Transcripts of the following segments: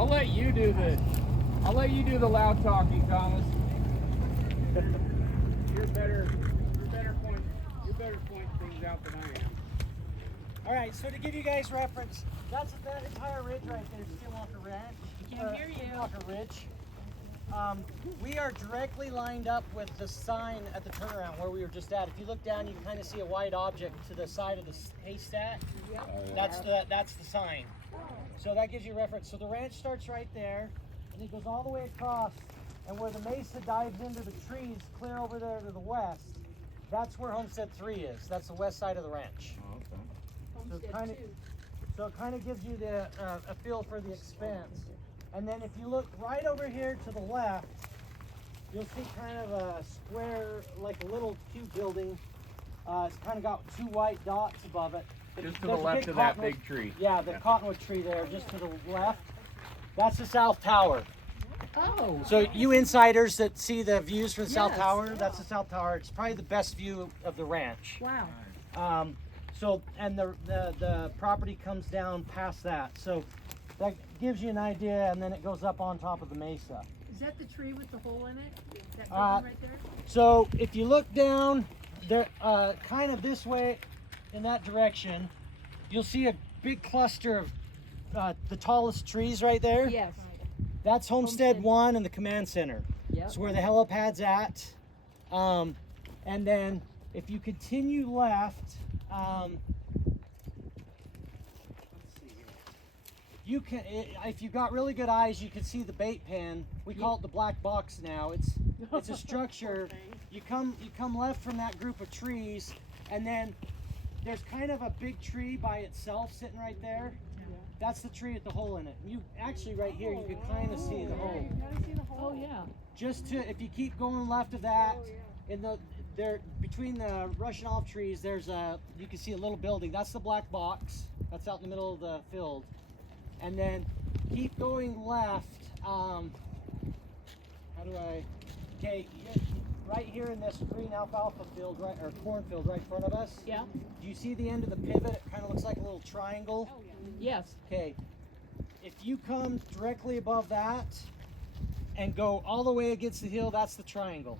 I'll let you do the loud talking, Thomas. You're better point things out than I am. All right, so to give you guys reference, that's that entire ridge right there, Skinwalker Ranch. Can't hear you. Skinwalker Ridge. We are directly lined up with the sign at the turnaround where we were just at. If you look down, you can kind of see a white object to the side of the haystack. That's the sign. So that gives you reference. So the ranch starts right there, and it goes all the way across, and where the mesa dives into the trees, clear over there to the west, that's where Homestead 3 is. That's the west side of the ranch. Oh, okay. So it kind of gives you a feel for the expanse. And then if you look right over here to the left, you'll see kind of a square, like a little cube building. It's kind of got two white dots above it. Just to the left of that big tree. Yeah, the cottonwood tree there, just to the left. That's the South Tower. Oh. So you insiders that see the views from the South Yes. Tower, that's the South Tower. It's probably the best view of the ranch. Wow. So, and the property comes down past that. So that gives you an idea, and then it goes up on top of the mesa. Is that the tree with the hole in it? That Uh, building right there? So if you look down there, kind of this way, in that direction, you'll see a big cluster of the tallest trees right there. Yes. That's Homestead 1 and the command center. Yep. That's where the helipad's at. And then if you continue left, let's see here. You can, if you've got really good eyes, you can see the bait pen. We call it the black box now. It's a structure. You come left from that group of trees, and then there's kind of a big tree by itself sitting right there. That's the tree with the hole in it. You actually right here, you can kind of see the hole. Oh, yeah. Just to, if you keep going left of that, in the there between the Russian olive trees, there's you can see a little building. That's the black box. That's out in the middle of the field. And then keep going left. How do I? Okay, right here in this green alfalfa field, right, or cornfield, right in front of us. Yeah. Do you see the end of the pivot? It kind of looks like a little triangle. Yes. Okay, if you come directly above that and go all the way against the hill, that's the triangle.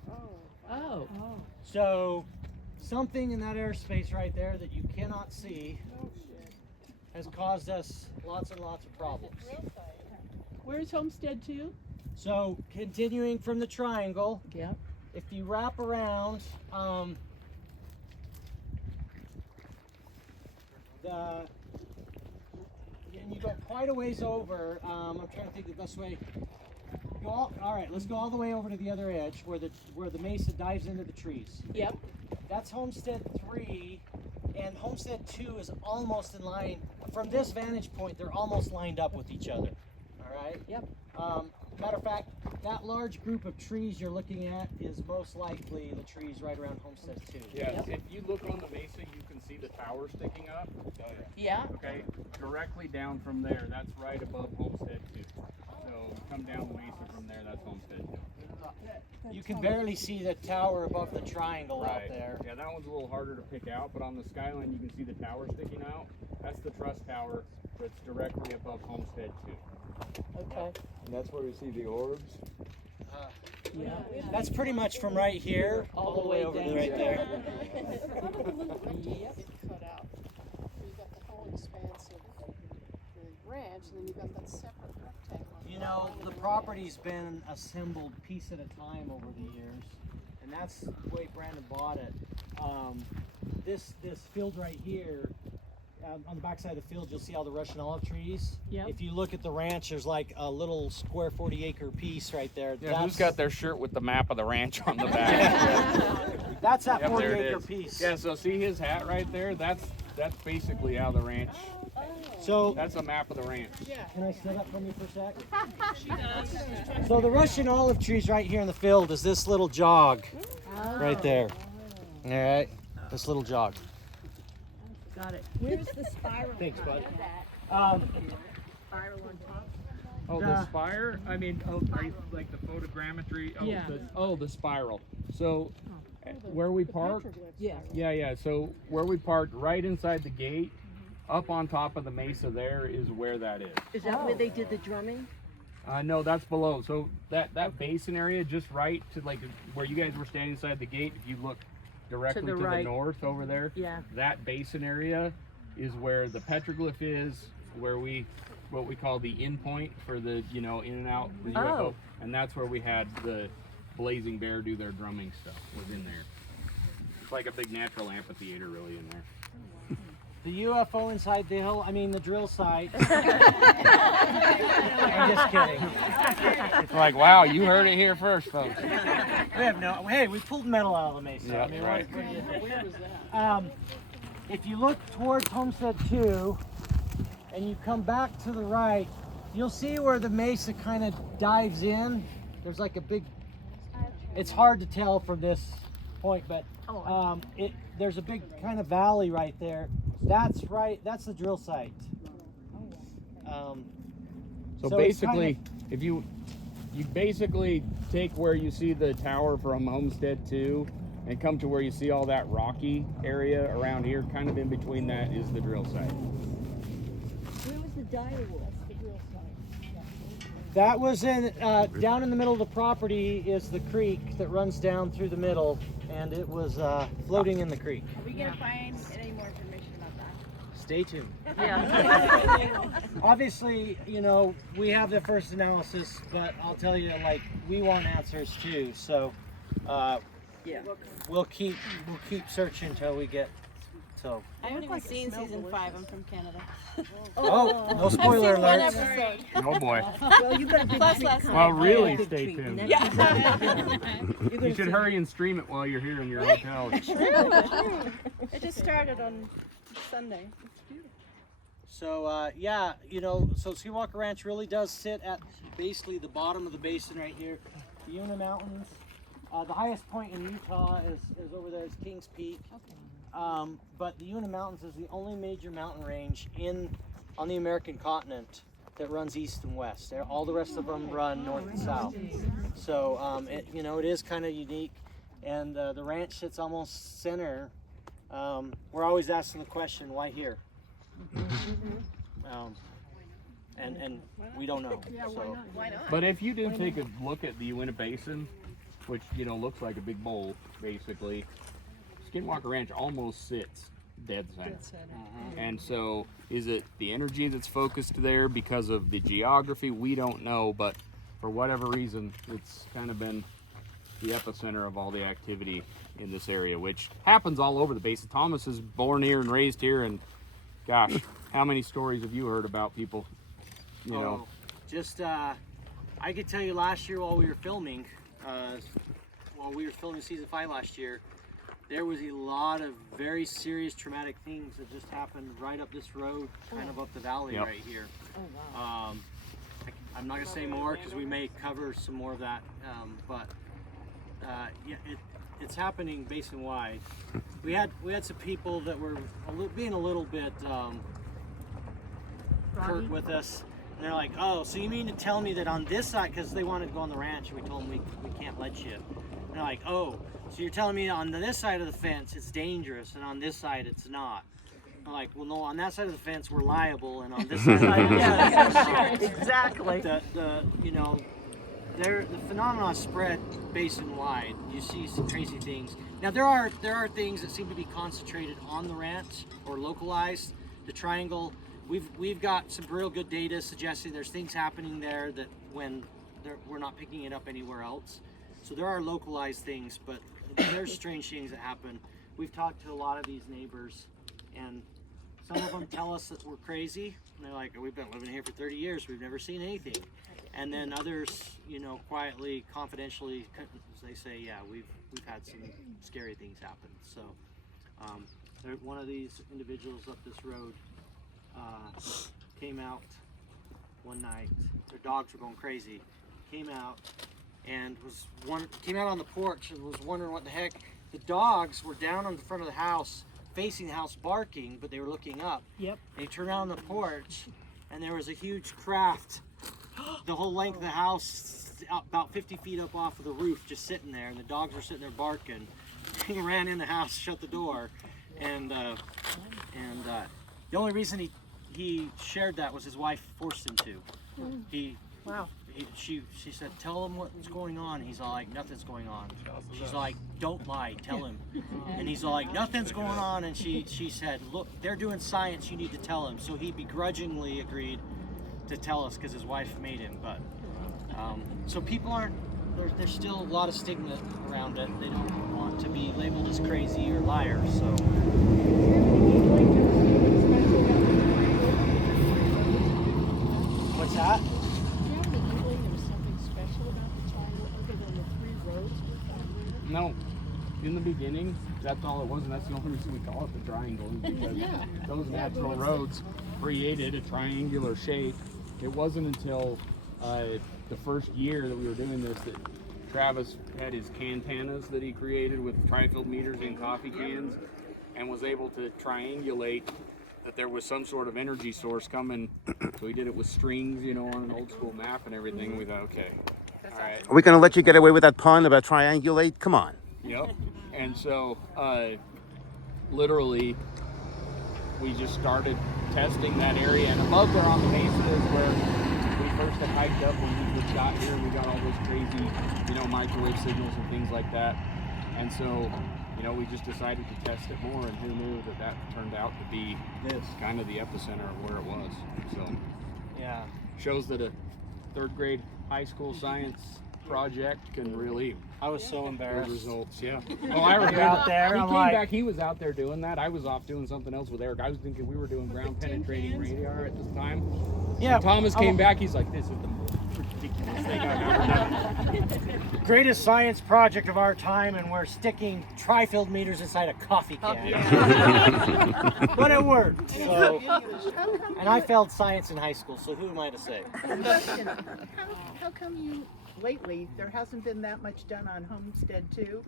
Oh. So something in that airspace right there that you cannot see has caused us lots and lots of problems. Where's Homestead 2? So continuing from the triangle, Yep. if you wrap around, and you go quite a ways over. I'm trying to think the best way. All right, let's go all the way over to the other edge where the mesa dives into the trees. Yep. That's Homestead 3, and Homestead 2 is almost in line. From this vantage point, they're almost lined up with each other. All right. Yep. Matter of fact, that large group of trees you're looking at is most likely the trees right around Homestead 2. Yeah, Yep. if you look on the mesa, you can see the tower sticking up. Yeah. Okay, directly down from there, that's right above Homestead 2. So come down the mesa from there, that's Homestead 2. You can barely see the tower above the triangle out there. Yeah, that one's a little harder to pick out, but on the skyline you can see the tower sticking out. That's the truss tower that's directly above Homestead 2. Okay. And that's where we see the orbs. Yeah. That's pretty much from right here all the way over to down. right there. Yep. Cut out. So you've got the whole expanse of the ranch, and then you've got that separate rectangle. You know, the property's been assembled piece at a time over the years, and that's the way Brandon bought it. This field right here, on the backside of the field, you'll see all the Russian olive trees. Yep. If you look at the ranch, there's like a little square 40-acre piece right there. Yeah, who's got their shirt with the map of the ranch on the back? That's that Yep, there it 40-acre is. piece. Yeah, so see his hat right there? That's basically how the ranch, So, that's a map of the ranch. can I sit up for me for a sec? So the Russian olive trees right here in the field is this little jog right there. All right, this little jog. Got it. Where's the spiral? Thanks, bud. Spiral on top? Oh, the spire? I mean, are you, like the photogrammetry? Oh, Yeah. the spiral. So, where we parked? Yeah. Yeah. So, where we parked, right inside the gate, up on top of the mesa there is where that is. Is that where they did the drumming? No, that's below. So that basin area, just right to like where you guys were standing inside the gate. If you look directly to the right. north over there, Yeah. that basin area is where the petroglyph is, where what we call the in point for the in and out the UFO, Oh. and that's where we had the Blazing Bear do their drumming stuff. Was in there. It's like a big natural amphitheater, really, in there. The UFO inside the hill, I mean the drill site. I'm just kidding. It's like, wow, you heard it here first, folks. We have no, hey, we pulled metal out of the mesa. Yeah, I mean, right. what do you think? Where was that? If you look towards Homestead 2 and you come back to the right, you'll see where the mesa kind of dives in. There's like a big, it's hard to tell from this point, but there's a big kind of valley right there. That's the drill site. So it's basically, if you basically take where you see the tower from Homestead 2 and come to where you see all that rocky area around here, kind of in between that is the drill site. Where was the dire wolf? That was in down in the middle of the property is the creek that runs down through the middle, and it was floating in the creek. Are we gonna find any more information about that? Stay tuned. Yeah. Obviously, we have the first analysis, but I'll tell you, like, we want answers too. So, we'll keep searching until we get. So. I haven't even seen season 5. I'm from Canada. Oh, no spoiler I've seen one alert. episode. Oh boy. Well, you got a big Plus tree last coming. Well, really Big stay tree. tuned. The Yeah. next- You should hurry and stream it while you're here in your hotel. True. It just started on Sunday. So so Skinwalker Ranch really does sit at basically the bottom of the basin right here, the Una Mountains. The highest point in Utah is over there. It's Kings Peak. But the Una Mountains is the only major mountain range on the American continent that runs east and west. All the rest of them run north and south. So it is kind of unique, and the ranch sits almost center. We're always asking the question, why here? And we don't know. So. Why not? But if you do take a look at the Uinta Basin, which looks like a big bowl, basically, Skinwalker Ranch almost sits dead center. And so, is it the energy that's focused there because of the geography? We don't know, but for whatever reason, it's kind of been the epicenter of all the activity in this area, which happens all over the basin. Thomas is born here and raised here, and gosh, how many stories have you heard about people, Just, I could tell you last year while we were filming season 5 last year, there was a lot of very serious traumatic things that just happened right up this road, kind of up the valley right here. Oh, wow. I'm not gonna say more because we may cover some more of that, it's happening basin wide. We had some people that were being a little bit curt with us, and they're like, "Oh, so you mean to tell me that on this side?" Because they wanted to go on the ranch, and we told them we can't let you. And they're like, "Oh, so you're telling me on this side of the fence it's dangerous, and on this side it's not?" I'm like, "Well, no, on that side of the fence we're liable, and on this side, Exactly. the phenomenon spread basin wide. You see some crazy things. Now there are things that seem to be concentrated on the ranch or localized. The triangle, we've got some real good data suggesting there's things happening there that we're not picking it up anywhere else. So there are localized things, but there's strange things that happen. We've talked to a lot of these neighbors, and some of them tell us that we're crazy. And they're like, "We've been living here for 30 years. We've never seen anything." And then others, quietly, confidentially, they say, "Yeah, we've had some scary things happen." So, one of these individuals up this road came out one night. Their dogs were going crazy. Came out and came out on the porch and was wondering what the heck. The dogs were down on the front of the house, facing the house, barking, but they were looking up. Yep. They turned out on the porch, and there was a huge craft the whole length of the house, about 50 feet up off of the roof, just sitting there, and the dogs were sitting there barking. He ran in the house, shut the door, and the only reason he shared that was his wife forced him to. Wow. she said, tell him what's going on. He's all like, nothing's going on. She's like, don't lie, tell him. And he's all like, nothing's going on. And she said, look, they're doing science, you need to tell him. So he begrudgingly agreed to tell us because his wife made him. But so people aren't, there's still a lot of stigma around it. They don't want to be labeled as crazy or liars. So. What's that? Do you have any inkling there was something special about the triangle other than the 3 roads we found there? No. In the beginning, that's all it was, and that's the only reason we call it the triangle, because those natural roads created a triangular shape. It wasn't until the first year that we were doing this that Travis had his cantanas that he created with tri-filled meters in coffee cans, and was able to triangulate that there was some sort of energy source coming. So he did it with strings, you know, on an old school map and everything. And we thought, okay, all right. Are we going to let you get away with that pun about triangulate? Come on. Yep. And so, literally, we just started testing that area. And above there on the mesa is where we first had hiked up when we got here. We got all those crazy, you know, microwave signals and things like that. And so, you know, we just decided to test it more, and who knew that that turned out to be kind of the epicenter of where it was. So, Yeah. shows that a 3rd grade high school science project can really I was so good embarrassed. results. Yeah. Oh, I remember out there, He I'm came like- back. He was out there doing that. I was off doing something else with Eric. I was thinking we were doing ground penetrating radar at this time. Yeah. And Thomas came back. He's like, "This is the most ridiculous thing I've ever done." Greatest science project of our time, and we're sticking tri-filled meters inside a coffee can. But it worked. So, and I failed science in high school, so who am I to say? Question, how come you, lately, there hasn't been that much done on Homestead 2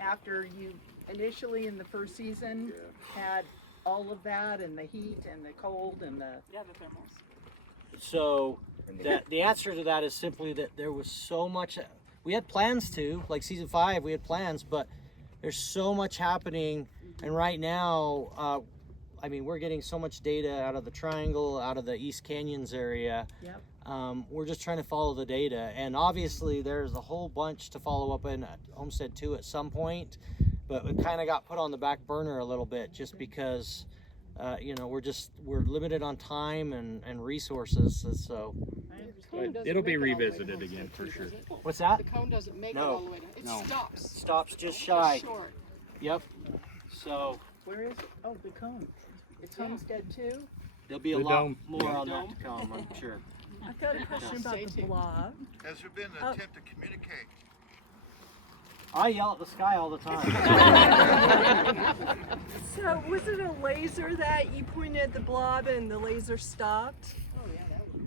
after you initially in the first season had all of that and the heat and the cold and the... Yeah, the thermals. So the answer to that is simply that there was so much. We had plans to, like season 5, we had plans, but there's so much happening, and right now, I mean, we're getting so much data out of the Triangle, out of the East Canyons area. Yep. We're just trying to follow the data, and obviously there's a whole bunch to follow up in Homestead 2 at some point, but it kind of got put on the back burner a little bit just because you know, we're limited on time and resources, and so. But it'll be revisited again for sure. What's that? The cone doesn't make it No. all the way down. It No. stops. Stops just It's shy. short. Yep. So Where is it? Oh, the cone. It's Homestead 2? there'll be a The lot dome. more Yeah. on that to come, I'm sure. I've got a question about Stay the tuned. blob. Has there been an attempt to communicate? I yell at the sky all the time. So was it a laser that you pointed at the blob and the laser stopped?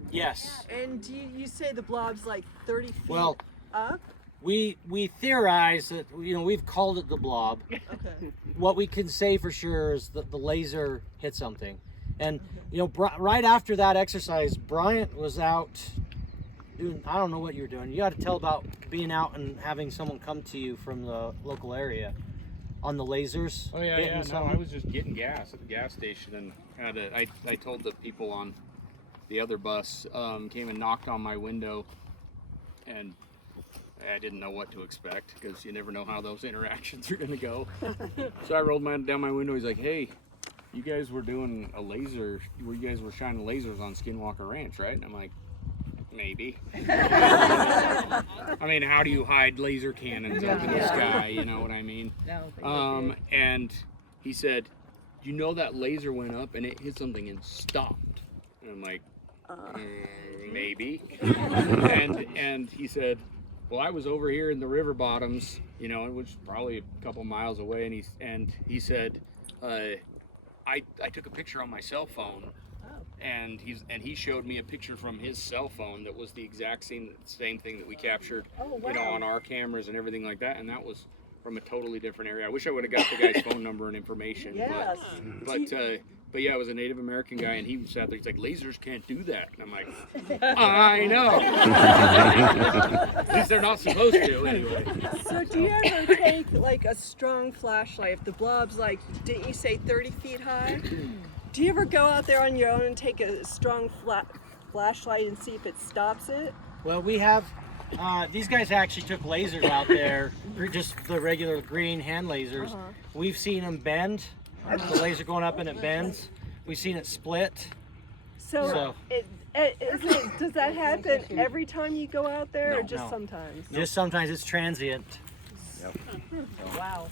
Yes. And you say the blob's like 30 feet Well, up? we theorize that, you know, we've called it the blob. Okay. What we can say for sure is that the laser hit something. And, you know, right after that exercise, Bryant was out doing, I don't know what you were doing. You got to tell about being out and having someone come to you from the local area on the lasers. Oh yeah, hitting yeah. No, something. I was just getting gas at the gas station, and I told the people on the other bus came and knocked on my window, and I didn't know what to expect because you never know how those interactions are gonna go. So I rolled down my window. He's like, "Hey, you guys were doing a laser. You guys were shining lasers on Skinwalker Ranch, right?" And I'm like, "Maybe." I mean, how do you hide laser cannons up in the sky? You know what I mean? No. And he said, "You know that laser went up and it hit something and stopped." And I'm like, "Maybe." and he said, "Well, I was over here in the river bottoms, you know, which is probably a couple miles away." And he said, I took a picture on my cell phone." And he showed me a picture from his cell phone that was the exact same thing that we captured, you know, on our cameras and everything like that. And that was from a totally different area. I wish I would have got the guy's phone number and information. Yes. But yeah, it was a Native American guy, and he sat there. He's like, "Lasers can't do that." And I'm like, "I know." At least they're not supposed to, anyway. So do you ever take like a strong flashlight? If the blob's like, didn't you say 30 feet high? Do you ever go out there on your own and take a strong flashlight and see if it stops it? Well, we have these guys actually took lasers out there, just the regular green hand lasers. We've seen them bend. The laser going up and it bends. We've seen it split. So does that happen every time you go out there, or just No. sometimes? Just sometimes it's transient. Wow.